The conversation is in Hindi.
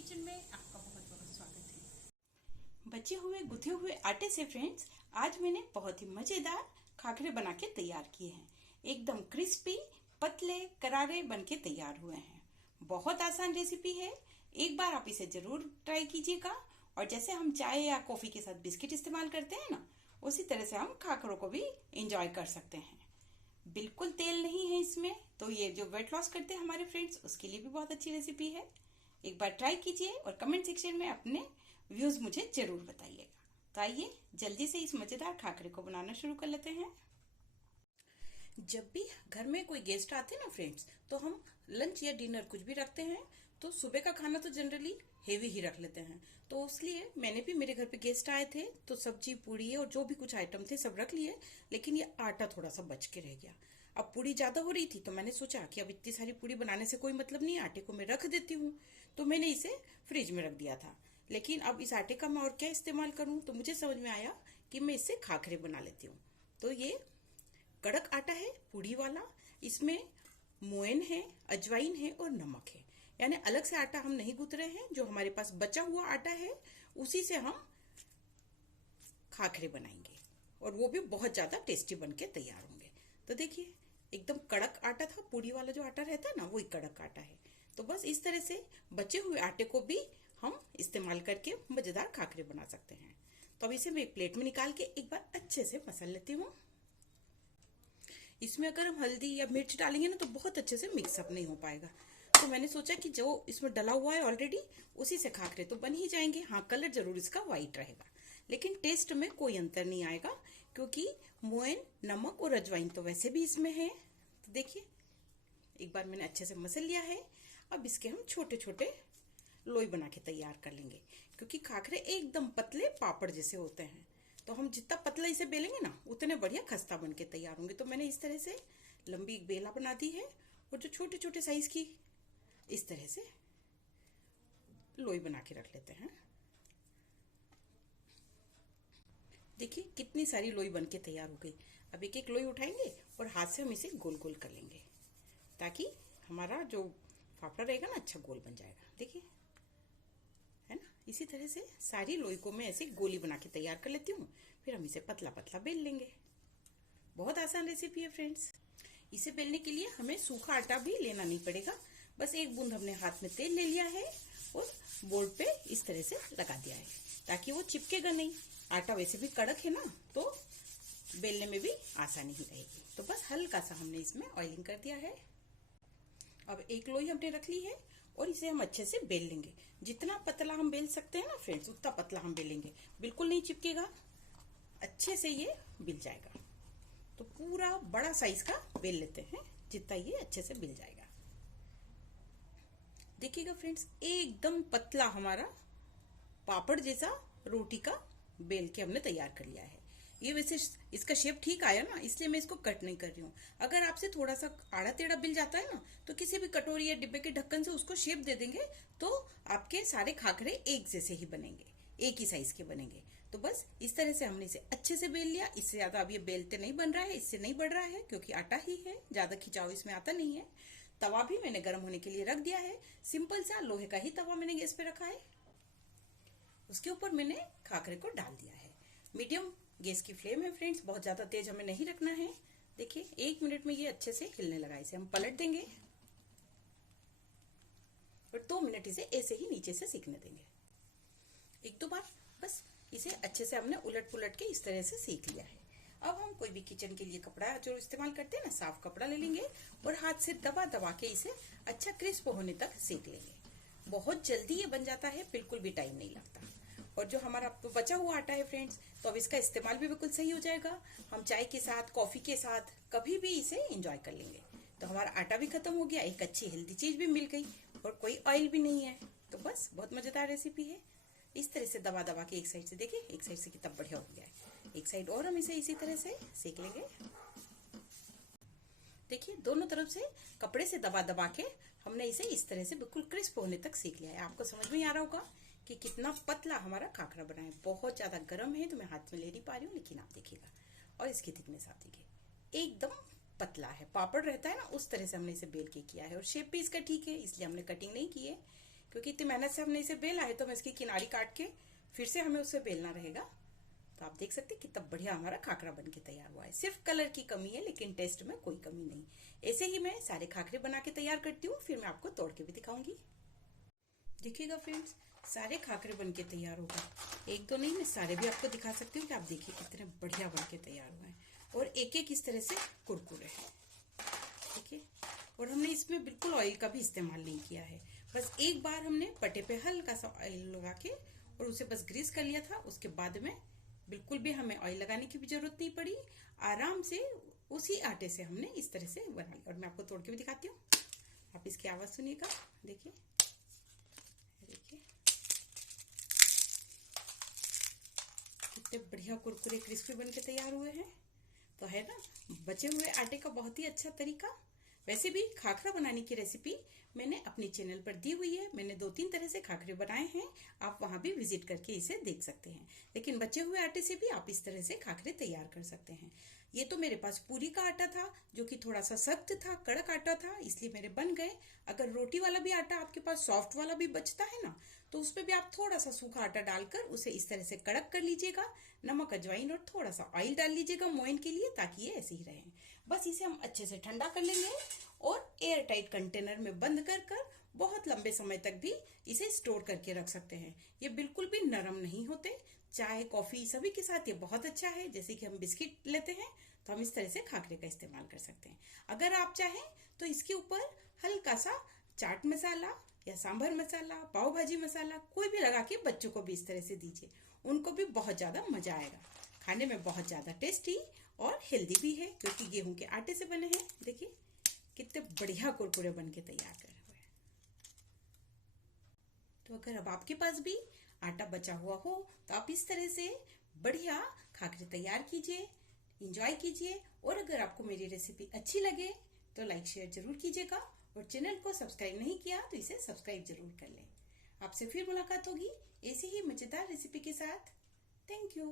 किचन में आपका बहुत बहुत स्वागत है। बचे हुए गुथे हुए आटे से फ्रेंड्स आज मैंने बहुत ही मजेदार खाखरे बना के तैयार किए हैं। एकदम क्रिस्पी पतले करारे बन के तैयार हुए हैं। बहुत आसान रेसिपी है, एक बार आप इसे जरूर ट्राई कीजिएगा। और जैसे हम चाय या कॉफी के साथ बिस्किट इस्तेमाल करते हैं ना, उसी तरह से हम खाखरों को भी एंजॉय कर सकते हैं। बिल्कुल तेल नहीं है इसमें, तो ये जो वेट लॉस करते हैं हमारे फ्रेंड्स, उसके लिए भी बहुत अच्छी रेसिपी है। एक बार ट्राई कीजिए और कमेंट सेक्शन में अपने व्यूज मुझे जरूर बताइएगा। तो आइए जल्दी से इस मजेदार खाखरे को बनाना शुरू कर लेते हैं। जब भी घर में कोई गेस्ट आते हैं ना फ्रेंड्स, तो हम लंच या डिनर कुछ भी रखते हैं, तो सुबह का खाना तो जनरली हेवी ही रख लेते हैं। तो इसलिए मैंने भी, मेरे घर पे गेस्ट आए थे तो सब्जी पूड़ी और जो भी कुछ आइटम थे सब रख लिए, लेकिन ये आटा थोड़ा सा बच के रह गया। अब पूड़ी ज्यादा हो रही थी तो मैंने सोचा कि अब इतनी सारी पूड़ी बनाने से कोई मतलब नहीं, आटे को मैं रख देती हूँ। तो मैंने इसे फ्रिज में रख दिया था। लेकिन अब इस आटे का मैं और क्या इस्तेमाल करूं, तो मुझे समझ में आया कि मैं इससे खाखरे बना लेती हूँ। तो ये कड़क आटा है पूड़ी वाला, इसमें मोयन है, अजवाइन है और नमक है। यानी अलग से आटा हम नहीं गूंथ रहे हैं, जो हमारे पास बचा हुआ आटा है उसी से हम खाखरे बनाएंगे और वो भी बहुत ज्यादा टेस्टी बन के तैयार होंगे। तो देखिए एकदम कड़क आटा था, पूड़ी वाला जो आटा रहता है ना वही कड़क आटा है। तो बस इस तरह से बचे हुए आटे को भी हम इस्तेमाल करके मजेदार खाखरे बना सकते हैं। तो अब इसे मैं एक प्लेट में निकाल के एक बार अच्छे से मसल लेती हूँ। इसमें अगर हम हल्दी या मिर्च डालेंगे ना तो बहुत अच्छे से मिक्सअप नहीं हो पाएगा। तो मैंने सोचा कि जो इसमें डला हुआ है ऑलरेडी उसी से खाखरे तो बन ही जाएंगे। हाँ, कलर जरूर इसका व्हाइट रहेगा, लेकिन टेस्ट में कोई अंतर नहीं आएगा, क्योंकि मोयन, नमक और अजवाइन तो वैसे भी इसमें है। तो देखिए एक बार मैंने अच्छे से मसल लिया है। अब इसके हम छोटे छोटे लोई बना के तैयार कर लेंगे, क्योंकि खाखरे एकदम पतले पापड़ जैसे होते हैं। तो हम जितना पतला इसे बेलेंगे ना उतने बढ़िया खस्ता बन के तैयार होंगे। तो मैंने इस तरह से लंबी एक बेला बना दी है और जो छोटे छोटे साइज की इस तरह से लोई बना के रख लेते हैं। देखिए कितनी सारी लोई बन के तैयार हो गई। अब एक एक लोई उठाएंगे और हाथ से हम इसे गोल गोल कर लेंगे, ताकि हमारा जो फाफड़ा रहेगा ना अच्छा गोल बन जाएगा। देखिए है ना, इसी तरह से सारी लोई को मैं ऐसे गोली बना के तैयार कर लेती हूँ। फिर हम इसे पतला पतला बेल लेंगे। बहुत आसान रेसिपी है फ्रेंड्स। इसे बेलने के लिए हमें सूखा आटा भी लेना नहीं पड़ेगा। बस एक बूंद हमने हाथ में तेल ले लिया है और बोर्ड पे इस तरह से लगा दिया है, ताकि वो चिपकेगा नहीं। आटा वैसे भी कड़क है ना, तो बेलने में भी आसानी ही रहेगी। तो बस हल्का सा हमने इसमें ऑयलिंग कर दिया है। अब एक लोई हमने रख ली है और इसे हम अच्छे से बेल लेंगे। जितना पतला हम बेल सकते हैं ना फ्रेंड्स, उतना पतला हम बेलेंगे। बिल्कुल नहीं चिपकेगा, अच्छे से ये बिल जाएगा। तो पूरा बड़ा साइज का बेल लेते हैं, जितना ये अच्छे से बिल जाएगा। देखिएगा फ्रेंड्स, एकदम पतला हमारा पापड़ जैसा रोटी का बेल के हमने तैयार कर लिया है। ये वैसे इसका शेप ठीक आया ना, इसलिए मैं इसको कट नहीं कर रही हूँ। अगर आपसे थोड़ा सा आड़ा टेढ़ा बिल जाता है ना, तो किसी भी कटोरी या डिब्बे के ढक्कन से उसको शेप दे देंगे, तो आपके सारे खाखरे एक जैसे ही बनेंगे, एक ही साइज के बनेंगे। तो बस इस तरह से हमने इसे अच्छे से बेल लिया। इससे ज्यादा अब ये बेलते नहीं बन रहा है, इससे नहीं बढ़ रहा है, क्योंकि आटा ही है, ज्यादा खिंचाव इसमें आता नहीं है। तवा भी मैंने गर्म होने के लिए रख दिया है। सिंपल सा लोहे का ही तवा मैंने गैस पे रखा है। उसके ऊपर मैंने खाखरे को डाल दिया है। मीडियम गैस की फ्लेम है फ्रेंड्स, बहुत ज्यादा तेज हमें नहीं रखना है। देखिए 1 मिनट में ये अच्छे से हिलने लगा। इसे हम पलट देंगे और 2 मिनट इसे ऐसे ही नीचे से सीखने देंगे। एक दो बार बस इसे अच्छे से हमने उलट पुलट के इस तरह से सीख लिया है। अब हम कोई भी किचन के लिए कपड़ा जो इस्तेमाल करते हैं ना, साफ कपड़ा ले लेंगे और हाथ से दबा दबा के इसे अच्छा क्रिस्प होने तक सेक लेंगे। बहुत जल्दी ये बन जाता है, बिल्कुल भी टाइम नहीं लगता। और जो हमारा बचा हुआ आटा है फ्रेंड्स, तो अब इसका इस्तेमाल भी बिल्कुल सही हो जाएगा। हम चाय के साथ, कॉफी के साथ कभी भी इसे एंजॉय कर लेंगे। तो हमारा आटा भी खत्म हो गया, एक अच्छी हेल्दी चीज भी मिल गई और कोई ऑयल भी नहीं है। तो बस बहुत मजेदार रेसिपी है। इस तरह से दबा दबा के एक साइड से, देखिए एक साइड से कितना बढ़िया हो गया है। एक साइड और हम इसे इसी तरह से सेक लेंगे। देखिए दोनों तरफ से कपड़े से दबा दबा के हमने इसे इस तरह से बिल्कुल क्रिस्प होने तक सेक लिया है। आपको समझ में आ रहा होगा कि कितना पतला हमारा खाखरा बना है। बहुत ज्यादा गर्म है तो मैं हाथ में ले नहीं पा रही हूँ, लेकिन आप देखिएगा। और इसकी थिकनेस आप देखिए, एकदम पतला है। पापड़ रहता है ना, उस तरह से हमने इसे बेल के किया है। और शेप भी इसका ठीक है, इसलिए हमने कटिंग नहीं की है। क्योंकि इतनी मेहनत से हमने इसे बेला है तो मैं इसकी किनारी काट के फिर से हमें उसे बेलना रहेगा। तो आप देख सकते हैं कितना बढ़िया हमारा खाखरा बन के तैयार हुआ है। सिर्फ कलर की कमी है, लेकिन टेस्ट में कोई कमी नहीं। ऐसे ही मैं सारे खाखरे बना के तैयार करती हूँ, फिर मैं आपको तोड़ के भी दिखाऊंगी। देखिएगा फ्रेंड्स, सारे खाखरे बन के तैयार हो गए। एक दो नहीं, मैं सारे भी आपको दिखा सकती हूँ कि आप देखिए कितने बढ़िया बन के तैयार हुए हैं और एक एक इस तरह से कुरकुरे हैं। देखिए, और हमने इसमें बिल्कुल ऑयल का भी इस्तेमाल नहीं किया है। बस एक बार हमने पटे पे हल्का सा ऑयल लगा के और उसे बस ग्रीस कर लिया था। उसके बाद में बिल्कुल भी हमें ऑयल लगाने की भी जरूरत नहीं पड़ी। आराम से उसी आटे से हमने इस तरह से बना लिया। और मैं आपको तोड़ के भी दिखाती हूँ, आप इसकी आवाज सुनिएगा। देखिए देखिए कितने बढ़िया कुरकुरे क्रिस्पी बन के तैयार हुए हैं। तो है ना बचे हुए आटे का बहुत ही अच्छा तरीका। वैसे भी खाखरा बनाने की रेसिपी मैंने अपने चैनल पर दी हुई है। मैंने 2-3 तरह से खाखरे बनाए हैं, आप वहां भी विजिट करके इसे देख सकते हैं। लेकिन बचे हुए आटे से भी आप इस तरह से खाखरे तैयार कर सकते हैं। ये तो मेरे पास पूरी का आटा था जो कि थोड़ा सा सख्त था, कड़क आटा था, इसलिए मेरे बन गए। अगर रोटी वाला भी आटा आपके पास सॉफ्ट वाला भी बचता है ना, तो उसमें भी आप थोड़ा सा सूखा आटा डालकर उसे इस तरह से कड़क कर लीजिएगा। नमक, अजवाइन और थोड़ा सा ऑयल डाल लीजिएगा मोइन के लिए, ताकि ये ऐसे ही रहे। बस इसे हम अच्छे से ठंडा कर लेंगे और एयर टाइट कंटेनर में बंद कर कर बहुत लंबे समय तक भी इसे स्टोर करके रख सकते हैं। ये बिल्कुल भी नरम नहीं होते। चाय, कॉफी सभी के साथ ये बहुत अच्छा है। जैसे कि हम बिस्किट लेते हैं तो हम इस तरह से खाखरे का इस्तेमाल कर सकते हैं। अगर आप चाहें तो इसके ऊपर हल्का सा चाट मसाला या सांभर मसाला, पाव भाजी मसाला कोई भी लगा के बच्चों को भी इस तरह से दीजिए, उनको भी बहुत ज्यादा मजा आएगा। खाने में बहुत ज्यादा टेस्टी और हेल्दी भी है, क्योंकि गेहूं के आटे से बने हैं। देखिए कितने बढ़िया कुरकुरे बन के तैयार कर हुए हैं। तो अगर अब आपके पास भी आटा बचा हुआ हो तो आप इस तरह से बढ़िया खाखरे तैयार कीजिए, इंजॉय कीजिए। और अगर आपको मेरी रेसिपी अच्छी लगे तो लाइक शेयर जरूर कीजिएगा, और चैनल को सब्सक्राइब नहीं किया तो इसे सब्सक्राइब जरूर कर लें। आपसे फिर मुलाकात होगी ऐसी ही मजेदार रेसिपी के साथ। Thank you.